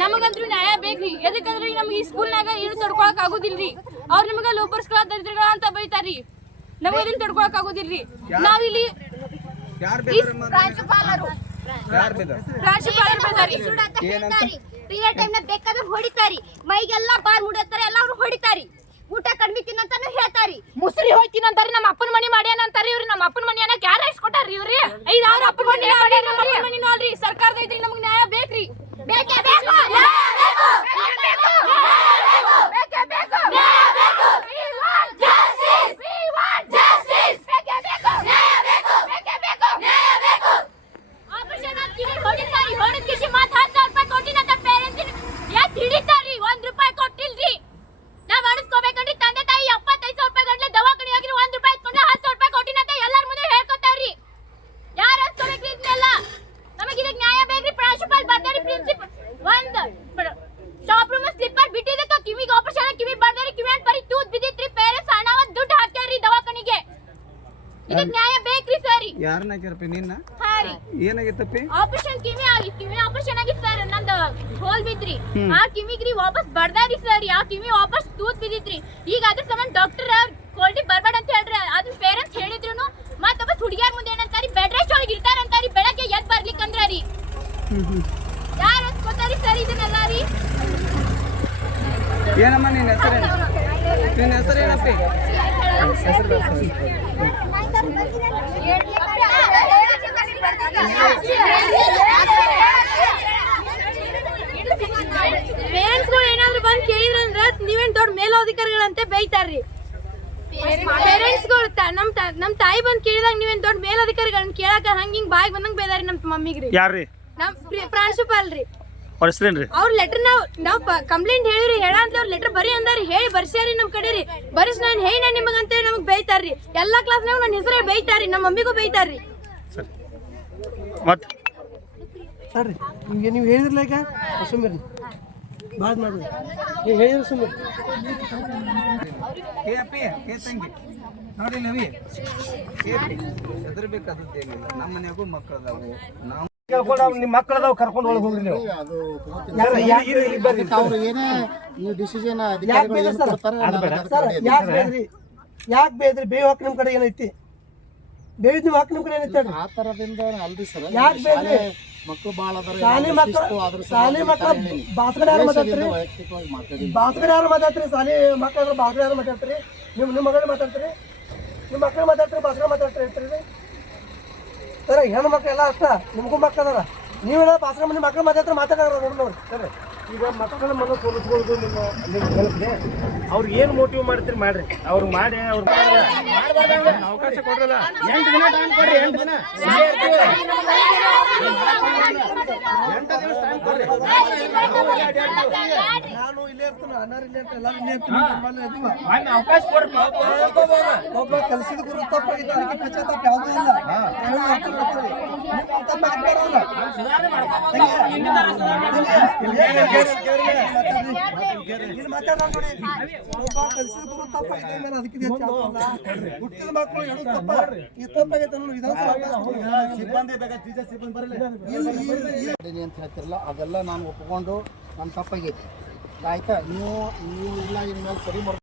ನಮಗಂತ್ರು ನ್ಯಾಯ ಬೇಕ್ರಿ. ಎದಕ್ಕಂದ್ರೆ ನಮ್ಗೆ ಈ ಸ್ಕೂಲ್ನಾಗ ಏನು ತಡ್ಕೊಳಕ್ ಆಗುದಿಲ್ರಿ? ಅವ್ರ ನಿಮಗ ಲೋಪರ್ಸ್ಗಳ ದರಿದ್ರಗಳ ಅಂತ ಬೈತಾರಿ ನಮಗ ಇದನ್ನ ತಡ್ಕೊಳಕ್ ಆಗುದಿಲ್ರಿ? ನಾವಿಲ್ಲಿ ಪೀರಿಯಡ್ ಟೈಮ್ ಬೇಕಾದ್ರೆ ಹೊಡಿತಾರಿ ಮೈಗೆಲ್ಲ ಬಾರ್ ಮುಡತ್ತಾರೆ ಎಲ್ಲ ಅವ್ರು ಹೊಡಿತಾರಿ ಊಟ ಕಡಿಮೆ ತಿನ್ನಂತಾನು ಹೇಳ್ತಾರಿ ಮುಸ್ರಿ ಹೋಯ್ತೀನಿ ಅಂತಾರಿ ನಮ್ಮ ಅಪ್ಪನ ಮನಿ ಮಾಡ್ಯಾನ ಅಂತಾರಿ ಇವ್ರಿ. ನಮ್ಮ ಅಪ್ಪನ ಮನಿ ಅನ್ನಕ್ ಯಾರ ಇಸ್ಕೊಟ್ಟಾರಿ ಇವ್ರಿ? ಐದ್ ಅವ್ರ ಅಪ್ಪನ ಮನಿ ಸರ್ಕಾರದ ಐತ್ರಿ ನಮ್ಗೆ ನ್ಯಾಯ ಬೇಕ್ರಿ. ಬೇಕೇ ಬೇಕು ನ್ಯಾಯ ಬೇಕು ನ್ಯಾಯ ಬೇಕು ಬೇಕೇ ಬೇಕು We want justice. We want justice. ಬೇಕೇ ಬೇಕು ನ್ಯಾಯ ಬೇಕು ಬೇಕೇ ಬೇಕು ನ್ಯಾಯ ಬೇಕು ಆಪರೇಷನ್ ಅಂತೀವಿ ಹೊಡಿತಾರಿ ಹೊಡೆದ ಕಿಸಿ ಮತ್ ಹತ್ತು ಸಾವಿರ ರೂಪಾಯಿ ಕೊಟ್ಟಿನ ಅಂತ ಪೇರೆಂಟ್ಸ್ ಯಾಕೆ ಹಿಡಿತಾರಿ ಒಂದ್ ರೂಪಾಯಿ ಕೊಟ್ಟಿಲ್ರಿ ನಾವ್ ಅಣಿಸ್ಕೋಬೇಕಂದ್ರೆ ತಂದೆ ತಾಯಿ ಎಪ್ಪತ್ತೈದು ಸಾವಿರ ರೂಪಾಯಿ ಗಂಟ್ಲೆ ದವಾಖಾನೆ ಹೋಗಿರಿ ಒಂದ್ ರೂಪಾಯಿ ಇಟ್ಕೊಂಡು ಹತ್ತು ಸಾವಿರ ರೂಪಾಯಿ ಕೊಟ್ಟಿನ ಅಂತ ಎಲ್ಲಾರ ಮುಂದೆ ಹೇಳ್ಕೊತಾರ್ರಿ ಯಾರು ಅನ್ಸ್ಕೋಬೇಕ್ರಿ ಇದನ್ನೆಲ್ಲ ನಮಗೆ ಇದಕ್ಕೆ ನ್ಯಾಯ ಬೇಕ್ರಿ ಪ್ರಾಂಶುಪಾಲ್ ಬರ್ದಾರಿ ಪ್ರಿನ್ಸಿಪಲ್ ಒಂದ್ ಸ್ಟಾಪ್ ರೂಮ್ ಸ್ಲಿಪ್ಪರ್ ಬಿಟ್ಟಿದ್ದಕ್ಕ ಕಿವಿಗೆ ಆಪರೇಷನ್ ಕಿವಿ ಬರ್ದಾರಿ ಕಿವಿ ಅಂತ ಬರೀ ತೂತ್ ಬಿದ್ದಿತ್ರಿ ಪೇರೆಂಟ್ಸ್ ಹಣ ಒಂದ್ ದುಡ್ಡು ಹಾಕ್ಯಾರ್ರಿ ದವಾಖಾನಿಗೆ ಇದಕ್ಕೆ ನ್ಯಾಯ ಬೇಕ್ರಿ ಸರಿ. ಯಾರನ್ನ ಹಾಕ್ಯಾರಪ್ಪ ನಿನ್ನ? ಏನಾಗಿತ್ತಪ್ಪಿ? ಆಪರೇಷನ್ ಕಿವಿ ಆಗಿ ಕಿವಿ ಆಪರೇಷನ್ ಆಗಿತ್ತು ಸರ್. ನಂದು ಹೋಲ್ ಬಿದ್ರಿ. ಆ ಕಿವಿಗ್ರಿ ವಾಪಸ್ ಬಡ್ದಾರಿ ಸರ್. ಆ ಕಿವಿ ವಾಪಸ್ ತೂತ್ ಬಿದ್ದಿತ್ರಿ ಈಗ ಅದ್ರ ಸಂಬಂಧ ಡಾಕ್ಟರ್ ಕೋಲ್ಡಿ ಬರ್ಬೇಡ ಅಂತ ಹೇಳ್ರಿ. ಅದ್ರ ಪೇರೆಂಟ್ಸ್ ಹೇಳಿದ್ರು ಮತ್ತ ವಾಪಸ್ ಹುಡುಗಿಯರ್ ಮುಂದೆ ಏನಂತಾರಿ? ಬೆಡ್ ರೆಸ್ಟ್ ಒಳಗೆ ಇರ್ತಾರಂತಾರಿ. ಬೆಳಗ್ಗೆ ಎದ್ ಬರ್ಲಿಕ್ಕೆ ಅಂದ್ರ ರೀ. ಯಾರು ಅನ್ಸ್ಕೊತಾರಿ ಸರ್ ಇದನ್ನೆಲ್ಲ ರೀ? ಏನಮ್ಮ ನಿನ್ನ ಹೆಸರೇನು? ನಿನ್ನ ಹೆಸರೇನಪ್ಪಿ? ಪೇರೆಂಟ್ಸ್ಗಳು ಏನಾದ್ರು ಬಂದು ಅಂದ್ರೆ ನೀವೇನ್ ದೊಡ್ಡ ಮೇಲಧಿಕಾರಿಗಳಂತೆ ಬೈತಾರ್ರಿ ಪೇರೆಂಟ್ಸ್ಗಳು ನಮ್ ತ- ನಮ್ ತಾಯಿ ಬಂದ್ ಕೇಳಿದಾಗ ನೀವೇನ್ ದೊಡ್ಡ ಮೇಲಧಿಕಾರಿಗಳನ್ನ ಕೇಳಾಕ ಹಂಗ ಹಿಂಗ್ ಬಾಯಿಗೆ ಬಂದಂಗ್ ಬೈದಾರಿ ನಮ್ ಮಮ್ಮಿಗ್ರಿ. ಯಾರ್ರಿ? ನಮ್ ಪ್ರಿ- ಪ್ರಾಂಶುಪಾಲ್ರಿ. ಅವ್ರ ಹೆಸರೇನ್ರಿ ಅವ್ರ ಲೆಟರ್ ನಾವ್ ನಾವ್ ಕಂಪ್ಲೇಂಟ್ ಹೇಳಿರಿ ಹೇಳ ಅಂತ ಅವ್ರ ಲೆಟರ್ ಬರಿ ಅಂದಾರಿ ಹೇಳಿ ಬರ್ಸ್ಯಾರಿ ನಮ್ ಕಡೆ ರೀ ಬರ್ಸ್ ನಾನ್ ಹೇಳಿ ನಾನ್ ನಿಮಗ ಅಂತೇಳಿ ನಮಗ್ ಬೈತಾರ್ರಿ ಎಲ್ಲಾ ಕ್ಲಾಸ್ನಾಗ ನನ್ನ ಹೆಸರೇ ಬೈತಾರಿ ನಮ್ಮ ಮಮ್ಮಿಗೂ ಬೈತಾರ್ರಿ ಮತ್ ಸರಿ ನಿಮ್ಗೆ ನೀವು ಹೇಳಿದ್ರಲ್ಲ ಈಗ? ಸುಮ್ಮನೆ ಬಾದ್ ಮಾಡಿ. ನೀವು ಹೇಳಿದ್ರು ಸುಮ್ಮನೆ ಏ ಅಪ್ಪಿ ಏ ತಂಗಿ. ನೋಡಿ ನವಿ. ಹೆದರ್ಬೇಕಾದದ್ದೇನಿಲ್ಲ ನಮ್ಮ ಮನ್ಯಾಗೂ ಮಕ್ಕಳು ಅದಾವು ನಾವು ಕೇಳ್ಕೊಂಡು ಅವ್ರು ನಿಮ್ಮ ಮಕ್ಕಳದವ್ ಕರ್ಕೊಂಡು ಒಳಗೆ ಹೋಗ್ರಿ ನೀವು. ಅದು ಯಾರು- ಯಾರು ಇಲ್ಲಿ ಬರ್ರಿ. ಅವ್ರು ಏನೇ ನೀವು ಡಿಸಿಷನ್ ಯಾಕೆ ಬೇದ್ರಿ ಸರ್? ಅದಕ್ಕೆ ಸರ್ ಯಾಕೆ ಬೇದ್ರಿ ಯಾಕೆ ಬೇದ್ರಿ ಬೇವು ಹಾಕಿ ನಿಮ್ಮ ಕಡೆ ಏನೈತಿ? ಬೇವಿದ ನೀವು ಹಾಕಿ ನಿಮ್ಮ ಕಡೆ ಏನೈತಿ ಹೇಳ್ರಿ? ಆ ತರದಿಂದ ಅಲ್ರಿ ಸರ್. ಯಾಕ್ ಬೇದ್ರಿ ಮಕ್ಕಳು ಭಾಳ ಅದಾರ ಶಾಲೆ ಮಕ್ಕಳು ಶಾಲೆ ಮಕ್ಕಳು ಬಾಸ್ಕಡೆ ಯಾರು ಮಾತಾಡ್ತೀರಿ? ವೈಯಕ್ತಿಕವಾಗಿ ಮಾತಾಡಿ. ಬಾಸ್ಕಡೆ ಯಾರು ಮಾತಾಡ್ತೀರಿ? ಶಾಲೆ ಮಕ್ಕಳು ಬಾಸ್ಕಡೆ ಯಾರು ಮಾತಾಡ್ತೀರಿ? ನಿಮ್ಮ ನಿಮ್ಮ ಮಗಳು ಮಾತಾಡ್ತೀರಿ? ನಿಮ್ಮ ಮಕ್ಕಳು ಮಾತಾಡ್ತೀರಿ ಬಾಸ್ಕಡೆ ಮಾತಾಡ್ತೀರಿ ಹೇಳ್ತೀರಿ? ಸರ್ ಹೆಣ್ಣು ಮಕ್ಳು ಎಲ್ಲ ಅಷ್ಟ ನಿಮಗೂ ಮಕ್ಕಳು ಅದಾರ ನೀವೆಲ್ಲ ಪಾಸ್ಕೊಂಡ್ ಬಂದು ಮಕ್ಕಳು ಮಾತಾಡ್ತಾರೆ ಮಾತಾಡೋರು ನೋಡಿ ನೋಡಿ ಸರ್ ಈಗ ಮಕ್ಕಳ ಮನ ಸೋಲಿಸ್ಕೊಳ್ಳೋದು ನಿಮ್ಮ ನಿಮ್ಮ ಕೆಲಸಕ್ಕೆ ಅವ್ರಿಗೆ ಏನು ಮೋಟಿವ್ ಮಾಡ್ತೀರಿ ಮಾಡ್ರಿ ಅವ್ರು ಮಾಡಿ ಅವ್ರು ಅವಕಾಶ ಕೊಡ್ರಲ್ಲ ಎಂಟು ದಿನ ಟೈಮ್ ಕೊಡ್ರಿ ಎಂಟು ದಿನ ಎಂಟು ದಿವಸ ಟೈಮ್ ಕೊಡ್ರಿ ನಾನು ಇಲ್ಲೇ ಇರ್ತೀನಿ ಅನ್ನಾರು ಇಲ್ಲೇ ಇರ್ತೀನಿ ಎಲ್ಲರೂ ಇಲ್ಲೇ ಇರ್ತೀನಿ ಅವಕಾಶ ಕೊಡ್ರಿ ಒಬ್ಬ ಕಲಿಸಿದ ಗುರು ಅದಕ್ಕೆ ಪಶ್ಚಾತ್ತಾಪ ಯಾವುದೂ ಇಲ್ಲ. ನಾವೆಲ್ಲ ಅರ್ಥ ಮಾಡ್ತೀವಿ. ನೀವು ತಪ್ಪಾಗಿ ಬರೋಲ್ಲ. ಇಲ್ಲಿ ಮಾತಾಡೋಣ ನೋಡಿ. ಒಬ್ಬ ಕಲಿಸಿದ ಗುರು ತಪ್ಪಾಗಿದೆ ಮೇಲೆ ಅದಕ್ಕೆ ಇದು ಹೆಚ್ಚು ಆಗೋಲ್ಲ. ಹುಟ್ಟಿದ ಮಕ್ಕಳು ಎಡು ತಪ್ಪ. ಈ ತಪ್ಪಾಗೈತೆ ಅನ್ನೋ ವಿಧಾನಸಭೆ ಸಿಬ್ಬಂದಿ ಅಂತ ಹೇಳ್ತಿರಲ್ಲ ಅದೆಲ್ಲ ನಾನು ಒಪ್ಕೊಂಡು ನನ್ನ ತಪ್ಪಾಗೈತಿ ಆಯ್ತಾ? ನೀವು ನೀವು ಇಲ್ಲ ಇನ್ಮೇಲೆ ಸರಿ ಮಾಡ್ಕೊಂಡು